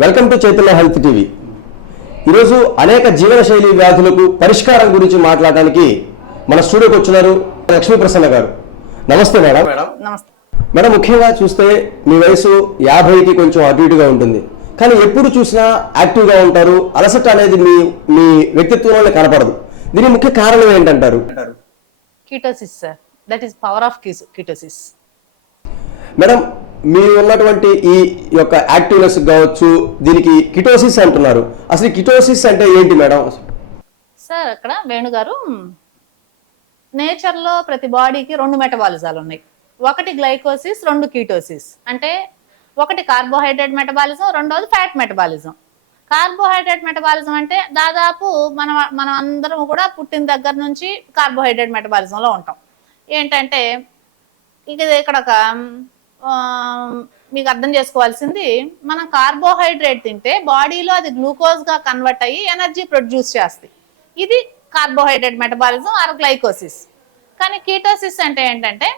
Welcome to Chaitanya health TV ఈరోజు అనేక జీవనశైలి వ్యాధులకు పరిష్కారం గురించి మాట్లాడడానికి మన స్టూడియోకి వచ్చినారు లక్ష్మీ ప్రసన్న గారు. నమస్తే మేడం. మేడం. నమస్తే. మేడం ముఖ్యంగా చూస్తే మీ వయసు యాభైకి కొంచెం అటు ఇటుగా ఉంటుంది. కానీ ఎప్పుడు చూసినా యాక్టివ్గా ఉంటారు. అలసట అనేది మీ మీ వ్యక్తిత్వంలో కనపడదు. దీని ముఖ్య కారణం ఏంటంటారు? Ketosis sir that is power of ketosis madam మీ ఉన్నటువంటి ఈ యొక్క యాక్టివ్నెస్ కావచ్చు దీనికి కిటోసిస్ అంటున్నారు. అసలు కిటోసిస్ అంటే ఏంటి మేడం? సార్ అక్కడ వేణుగారు నేచర్లో ప్రతి బాడీకి రెండు మెటబాలిజాలు ఉన్నాయి. ఒకటి గ్లైకోసిస్ రెండు కీటోసిస్. అంటే ఒకటి కార్బోహైడ్రేట్ మెటబాలిజం రెండోది ఫ్యాట్ మెటబాలిజం. కార్బోహైడ్రేట్ మెటబాలిజం అంటే దాదాపు మన మనం అందరం కూడా పుట్టిన దగ్గర నుంచి కార్బోహైడ్రేట్ మెటబాలిజంలో ఉంటాం. ఏంటంటే ఇక ఇక్కడ ఒక మీకు అర్థం చేసుకోవాల్సింది మనం కార్బోహైడ్రేట్ తింటే బాడీలో అది గ్లూకోజ్గా కన్వర్ట్ అయ్యి ఎనర్జీ ప్రొడ్యూస్ చేస్తుంది ఇది కార్బోహైడ్రేట్ మెటబాలిజం ఆర్ గ్లైకోసిస్. కానీ కీటోసిస్ అంటే ఏంటంటే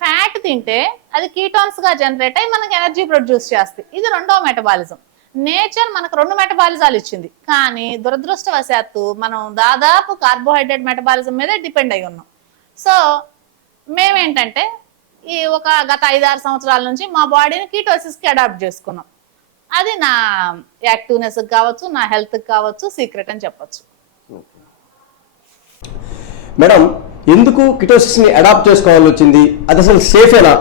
ఫ్యాట్ తింటే అది కీటోన్స్గా జనరేట్ అయ్యి మనకి ఎనర్జీ ప్రొడ్యూస్ చేస్తుంది ఇది రెండో మెటబాలిజం. నేచర్ మనకు రెండు మెటబాలిజాలు ఇచ్చింది. కానీ దురదృష్టవశాత్తు మనం దాదాపు కార్బోహైడ్రేట్ మెటబాలిజం మీదే డిపెండ్ అయి ఉన్నాం. సో మేమేంటంటే ఈ ఒక గత ఐదారు సంవత్సరాల నుంచి మా బాడీని కీటోసిస్కి అడాప్ట్ చేసుకున్నాం. అది నా యాక్టివ్నెస్ కావచ్చు నా హెల్త్కి కావచ్చు సీక్రెట్ అని చెప్పొచ్చు. మేడం ఎందుకు కిటోసిస్ని అడాప్ట్ చేసుకోవాల్సి వచ్చింది? అది అసలు సేఫేనా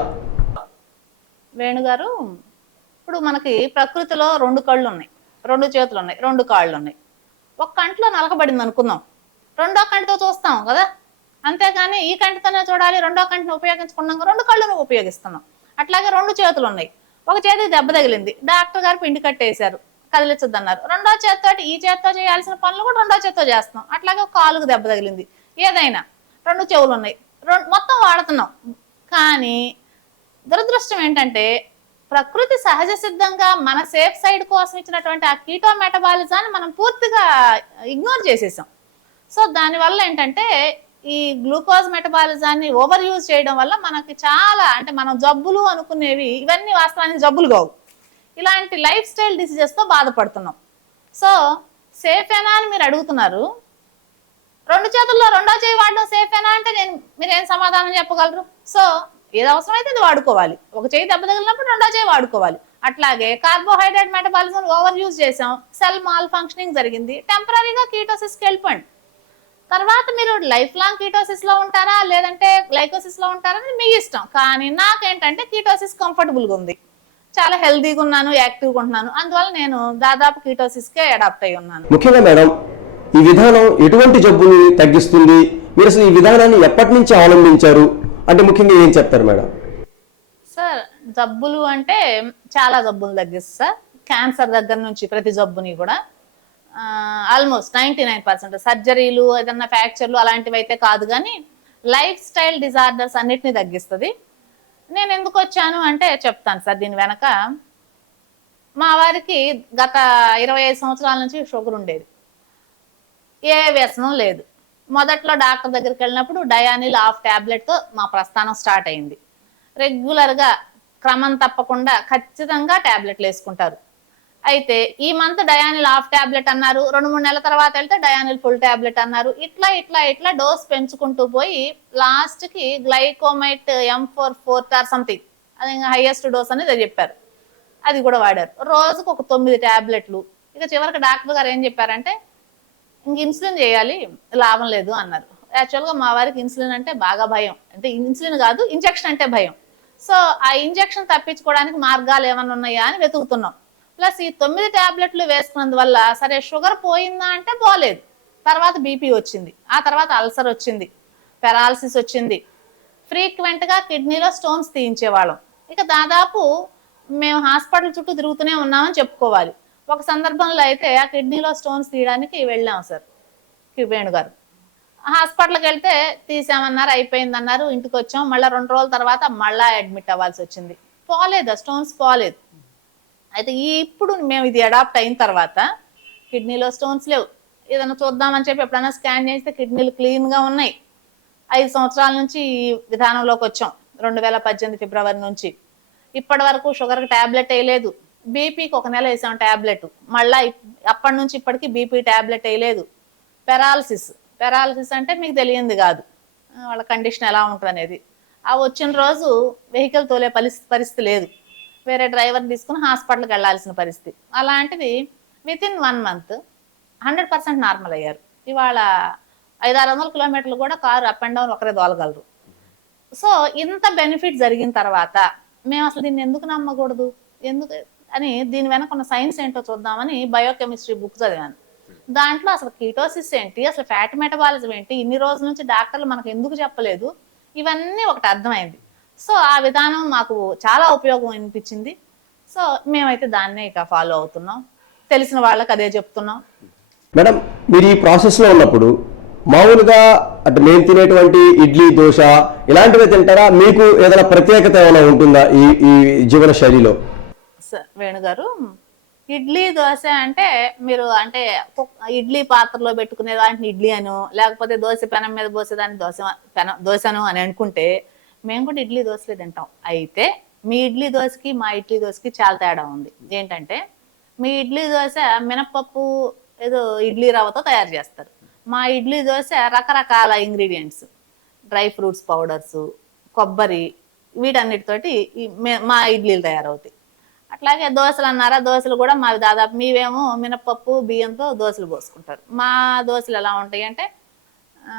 వేణుగారు ఇప్పుడు మనకి ప్రకృతిలో రెండు కళ్ళు ఉన్నాయి రెండు చేతులు ఉన్నాయి రెండు కాళ్ళు ఉన్నాయి ఒక కంట్లో నలకబడింది అనుకుందాం రెండో కంటితో చూస్తాం కదా? అంతేగాని ఈ కంటితోనే చూడాలి రెండో కంటిని ఉపయోగించుకున్నాం రెండు కళ్ళను ఉపయోగిస్తున్నాం అట్లాగే రెండు చేతులు ఉన్నాయి ఒక చేతి దెబ్బ తగిలింది డాక్టర్ గారు పిండి కట్టేశారు కదిలించొద్దు రెండో చేతితో ఈ చేతితో చేయాల్సిన పనులు కూడా రెండో చేత్తో చేస్తున్నాం. అట్లాగే కాలుకు దెబ్బ తగిలింది. ఏదైనా రెండు చెవులు ఉన్నాయి రెండు మొత్తం వాడుతున్నాం. కానీ దురదృష్టం ఏంటంటే ప్రకృతి సహజ సిద్ధంగా మన సేఫ్ సైడ్ కోసం ఇచ్చినటువంటి ఆ కీటో మెటబాలిజాన్ని మనం పూర్తిగా ఇగ్నోర్ చేసేసాం. సో దానివల్ల ఏంటంటే ఈ గ్లూకోజ్ మెటబాలిజాన్ని ఓవర్ యూజ్ చేయడం వల్ల మనకి చాలా అంటే మనం జబ్బులు అనుకునేవి ఇవన్నీ వాస్తవానికి జబ్బులు కావు. ఇలాంటి లైఫ్ స్టైల్ డిసీజెస్తో బాధపడుతున్నాం. సో సేఫేనా అని మీరు అడుగుతున్నారు. రెండు చేతుల్లో రెండో చేయి వాడడం సేఫేనా అంటే నేను మీరేం సమాధానం చెప్పగలరు? సో ఏది అవసరమైతే అది వాడుకోవాలి. ఒక చేయి దెబ్బ తగిలినప్పుడు రెండో చేయి వాడుకోవాలి. అట్లాగే కార్బోహైడ్రేట్ మెటబాలిజం ఓవర్ యూజ్ చేసాం. సెల్ మాల్ ఫంక్షనింగ్ జరిగింది. టెంపరీగా కీటోసిస్కి వెళ్ళిపోండి. తర్వాత మీరు లైఫ్ లాంగ్ కీటోసిస్లో ఉంటారా? లేదంటే గ్లైకోసిస్లో ఉంటారా? అనేది మీ ఇష్టం. కానీ నాకేంటంటే కీటోసిస్ కంఫర్టబుల్గా ఉంది. చాలా హెల్తీగా ఉన్నాను యాక్టివ్గా ఉంటున్నాను. అందువల్ల నేను దాదాపు కీటోసిస్ కే అడాప్ట్ అయి ఉన్నాను. ముఖ్యంగా మేడం ఈ విధానం ఎటువంటి జబ్బుని తగ్గిస్తుంది? మీరు అసలు ఈ విధానాన్ని ఎప్పటి నుంచి అవలంబించారు అంటే ముఖ్యంగా ఏం చెప్తారు మేడం? సార్ జబ్బులు అంటే చాలా జబ్బులు తగ్గిస్తుంది సార్. క్యాన్సర్ దగ్గర నుంచి ప్రతి జబ్బుని కూడా. ఆల్మోస్ట్ నైంటీ నైన్ పర్సెంట్ సర్జరీలు ఏదన్నా ఫ్రాక్చర్లు అలాంటివి అయితే కాదు కానీ లైఫ్ స్టైల్ డిజార్డర్స్ అన్నిటిని తగ్గిస్తుంది. నేను ఎందుకు వచ్చాను అంటే చెప్తాను సార్ దీని వెనక. మా వారికి గత ఇరవై ఐదు సంవత్సరాల నుంచి షుగర్ ఉండేది. ఏ వ్యసనం లేదు. మొదట్లో డాక్టర్ దగ్గరికి వెళ్ళినప్పుడు డయానిల్ హాఫ్ టాబ్లెట్తో మా ప్రస్థానం స్టార్ట్ అయింది. రెగ్యులర్గా క్రమం తప్పకుండా ఖచ్చితంగా ట్యాబ్లెట్లు వేసుకుంటారు. అయితే ఈ మంత్ డయానిల్ హాఫ్ టాబ్లెట్ అన్నారు రెండు మూడు నెలల తర్వాత వెళ్తే డయానిల్ ఫుల్ టాబ్లెట్ అన్నారు. ఇట్లా ఇట్లా ఇట్లా డోస్ పెంచుకుంటూ పోయి లాస్ట్కి Glycomet M four four R something అది ఇంకా హైయెస్ట్ డోస్ అనేది చెప్పారు. అది కూడా వాడారు. రోజుకు ఒక తొమ్మిది టాబ్లెట్లు ఇక చివరికి డాక్టర్ గారు ఏం చెప్పారంటే ఇంక ఇన్సులిన్ చేయాలి లాభం లేదు అన్నారు. యాక్చువల్గా మా వారికి ఇన్సులిన్ అంటే బాగా భయం. అంటే ఇన్సులిన్ కాదు ఇంజెక్షన్ అంటే భయం. సో ఆ ఇంజెక్షన్ తప్పించుకోవడానికి మార్గాలు ఏమైనా ఉన్నాయా అని వెతుకుతున్నాం. ప్లస్ ఈ తొమ్మిది టాబ్లెట్లు వేసుకున్నందువల్ల సరే షుగర్ పోయిందా అంటే పోలేదు. తర్వాత బీపీ వచ్చింది. ఆ తర్వాత అల్సర్ వచ్చింది. పెరాలసిస్ వచ్చింది. ఫ్రీక్వెంట్గా కిడ్నీలో స్టోన్స్ తీయించేవాళ్ళం. ఇక దాదాపు మేము హాస్పిటల్ చుట్టూ తిరుగుతూనే ఉన్నామని చెప్పుకోవాలి. ఒక సందర్భంలో అయితే ఆ కిడ్నీలో స్టోన్స్ తీయడానికి వెళ్ళాం సార్ వేణు గారు హాస్పిటల్కి వెళ్తే తీసామన్నారు అయిపోయిందన్నారు ఇంటికి వచ్చాం. మళ్ళీ రెండు రోజుల తర్వాత మళ్ళీ అడ్మిట్ అవ్వాల్సి వచ్చింది. పోలేదు స్టోన్స్ పోలేదు. అయితే ఈ ఇప్పుడు మేము ఇది అడాప్ట్ అయిన తర్వాత కిడ్నీలో స్టోన్స్ లేవు. ఏదైనా చూద్దామని చెప్పి ఎప్పుడైనా స్కాన్ చేస్తే కిడ్నీలు క్లీన్గా ఉన్నాయి. ఐదు సంవత్సరాల నుంచి ఈ విధానంలోకి వచ్చాం. రెండు వేల పద్దెనిమిది ఫిబ్రవరి నుంచి. ఇప్పటి వరకు షుగర్కి ట్యాబ్లెట్ వేయలేదు. బీపీకి ఒక నెల వేసాం ట్యాబ్లెట్ మళ్ళీ అప్పటి నుంచి ఇప్పటికి బీపీ ట్యాబ్లెట్ వేయలేదు. పెరాలసిస్ పెరాలసిస్ అంటే మీకు తెలియంది కాదు. వాళ్ళ కండిషన్ ఎలా ఉంటుంది అనేది ఆ వచ్చిన రోజు వెహికల్ తోలే పరిస్థితి పరిస్థితి లేదు. వేరే డ్రైవర్ తీసుకుని హాస్పిటల్కి వెళ్ళాల్సిన పరిస్థితి. అలాంటిది within one month hundred percent normal అయ్యారు. ఇవాళ ఐదారు వందల కిలోమీటర్లు కూడా కారు అప్ అండ్ డౌన్ ఒకరే దోలగలరు సో ఇంత బెనిఫిట్ జరిగిన తర్వాత మేము అసలు దీన్ని ఎందుకు నమ్మకూడదు? ఎందుకు అని దీని వెనక ఉన్న సైన్స్ ఏంటో చూద్దామని బయోకెమిస్ట్రీ బుక్ చదివాను. దాంట్లో అసలు కీటోసిస్ ఏంటి? అసలు ఫ్యాట్ మెటబాలిజం ఏంటి? ఇన్ని రోజుల నుంచి డాక్టర్లు మనకు ఎందుకు చెప్పలేదు? ఇవన్నీ ఒకటి అర్థమైంది. సో ఆ విధానం మాకు చాలా ఉపయోగం అనిపించింది సో మేమైతే దాన్నే ఇక ఫాలో అవుతున్నాం. తెలిసిన వాళ్ళకి అదే చెప్తున్నాం. మేడం మీరు ఈ ప్రాసెస్లో ఉన్నప్పుడు మామూలుగా అంటే మేము తినేటువంటి ఇడ్లీ దోశ ఇలాంటివి తింటారా? మీకు ఏదైనా ప్రత్యేకత ఏమైనా ఉంటుందా ఈ ఈ జీవన శైలిలో? వేణుగారు ఇడ్లీ దోశ అంటే మీరు అంటే ఇడ్లీ పాత్రలో పెట్టుకునే దాంట్లో ఇడ్లీ అను లేకపోతే దోశ పెనం మీద పోసేదాన్ని దోశ పెనం దోశను అని అనుకుంటే మేము కూడా ఇడ్లీ దోశలే తింటాం. అయితే మీ ఇడ్లీ దోశకి మా ఇడ్లీ దోశకి చాలా తేడా ఉంది. ఏంటంటే మీ ఇడ్లీ దోశ మినప్పప్పు ఏదో ఇడ్లీ రవ్వతో తయారు చేస్తారు. మా ఇడ్లీ దోశ రకరకాల ఇంగ్రీడియంట్స్ డ్రై ఫ్రూట్స్ పౌడర్స్ కొబ్బరి వీటన్నిటితోటి మే- మా ఇడ్లీలు తయారవుతాయి. అట్లాగే దోశలు అన్నారా? దోశలు కూడా మావి దాదాపు మీవేమో మినపప్పు బియ్యంతో దోశలు పోసుకుంటారు. మా దోశలు ఎలా ఉంటాయి అంటే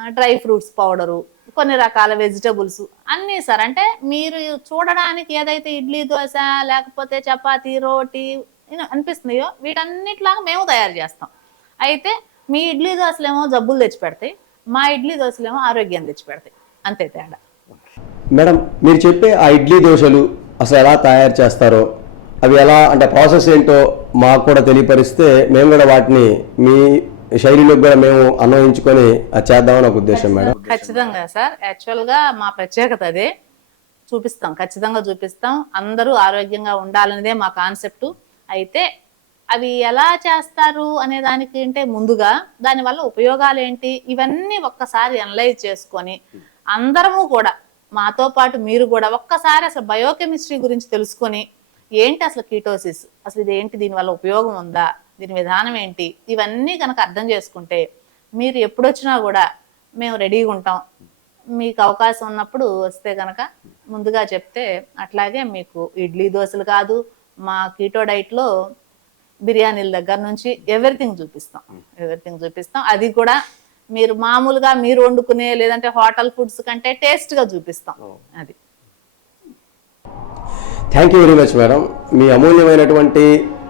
డ్రై ఫ్రూట్స్ పౌడరు కొన్ని రకాల వెజిటబుల్స్. అన్నీ సార్ అంటే మీరు చూడడానికి ఏదైతే ఇడ్లీ దోశ లేకపోతే చపాతీ రోటీ ఇను- అనిపిస్తున్నాయో వీటన్నిటిలాగా మేము తయారు చేస్తాం. అయితే మీ ఇడ్లీ దోశలేమో జబ్బులు తెచ్చిపెడతాయి మా ఇడ్లీ దోశలేమో ఆరోగ్యం తెచ్చిపెడతాయి. అంతే తేడా. మేడం మీరు చెప్పే ఆ ఇడ్లీ దోశలు అసలు ఎలా తయారు చేస్తారో అవి ఎలా అంటే ప్రాసెస్ ఏంటో మాకు కూడా తెలియపరిస్తే మేము కూడా వాటిని మీ శైలిలోకి కూడా మేము అన్వయించుకొని చేద్దామని ఒక ఉద్దేశం మేడం. ఖచ్చితంగా సార్. యాక్చువల్గా మా ప్రత్యేకత అదే. చూపిస్తాం. ఖచ్చితంగా చూపిస్తాం. అందరూ ఆరోగ్యంగా ఉండాలనేదే మా కాన్సెప్ట్. అయితే అవి ఎలా చేస్తారు అనే దానికి అంటే ముందుగా దానివల్ల ఉపయోగాలు ఏంటి? ఇవన్నీ ఒక్కసారి అనలైజ్ చేసుకొని అందరము కూడా మాతో పాటు మీరు కూడా ఒక్కసారి అసలు బయోకెమిస్ట్రీ గురించి తెలుసుకొని ఏంటి అసలు కీటోసిస్ అసలు ఇది ఏంటి దీనివల్ల ఉపయోగం ఉందా? దీని విధానం ఏంటి? ఇవన్నీ కనుక అర్థం చేసుకుంటే మీరు ఎప్పుడొచ్చినా కూడా మేము రెడీగా ఉంటాం. మీకు అవకాశం ఉన్నప్పుడు వస్తే కనుక ముందుగా చెప్తే అట్లాగే మీకు ఇడ్లీ దోశలు కాదు మా కీటో డైట్లో బిర్యానీల దగ్గర నుంచి ఎవ్రీథింగ్ చూపిస్తాం. ఎవ్రీథింగ్ చూపిస్తాం. అది కూడా మీరు మామూలుగా మీరు వండుకునే లేదంటే హోటల్ ఫుడ్స్ కంటే టేస్ట్గా చూపిస్తాం. అది. Thank you very much madam. మీ అమూల్యమైనటువంటి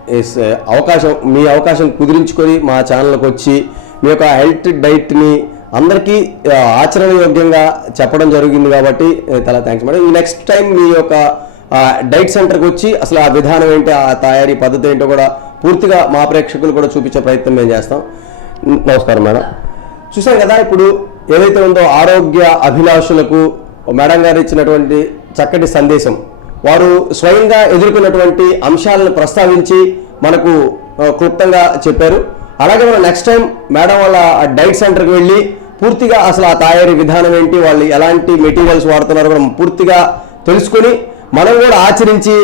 Uh, అవకాశం మీ అవకాశం కుదిరించుకొని మా ఛానల్కి వచ్చి మీ యొక్క హెల్త్ డైట్ని అందరికీ ఆచరణ ఆచరణయోగ్యంగా చెప్పడం జరిగింది కాబట్టి చాలా థ్యాంక్స్ మేడం. ఈ నెక్స్ట్ టైం మీ యొక్క డైట్ సెంటర్కి వచ్చి అసలు ఆ విధానం ఏంటి ఆ తయారీ పద్ధతి ఏంటో కూడా పూర్తిగా మా ప్రేక్షకులు కూడా చూపించే ప్రయత్నం మేము చేస్తాం. నమస్కారం మేడం. చూసాం కదా ఇప్పుడు ఏదైతే ఉందో ఆరోగ్య అభిలాషులకు మేడం గారు ఇచ్చినటువంటి చక్కటి సందేశం వారు స్వయంగా ఎదుర్కొన్నటువంటి అంశాలను ప్రస్తావించి మనకు క్లుప్తంగా చెప్పారు. అలాగే మనం నెక్స్ట్ టైం మేడం వాళ్ళ డైట్ సెంటర్కి వెళ్ళి పూర్తిగా అసలు ఆ తయారీ విధానం ఏంటి వాళ్ళు ఎలాంటి మెటీరియల్స్ వాడుతున్నారో మనం పూర్తిగా తెలుసుకొని మనం కూడా ఆచరించి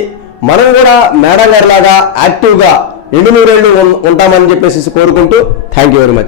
మనం కూడా మేడం గారిలాగా యాక్టివ్గా ఎన్ని నూరేళ్ళు ఉంటామని చెప్పేసి కోరుకుంటూ థ్యాంక్ యూ వెరీ మచ్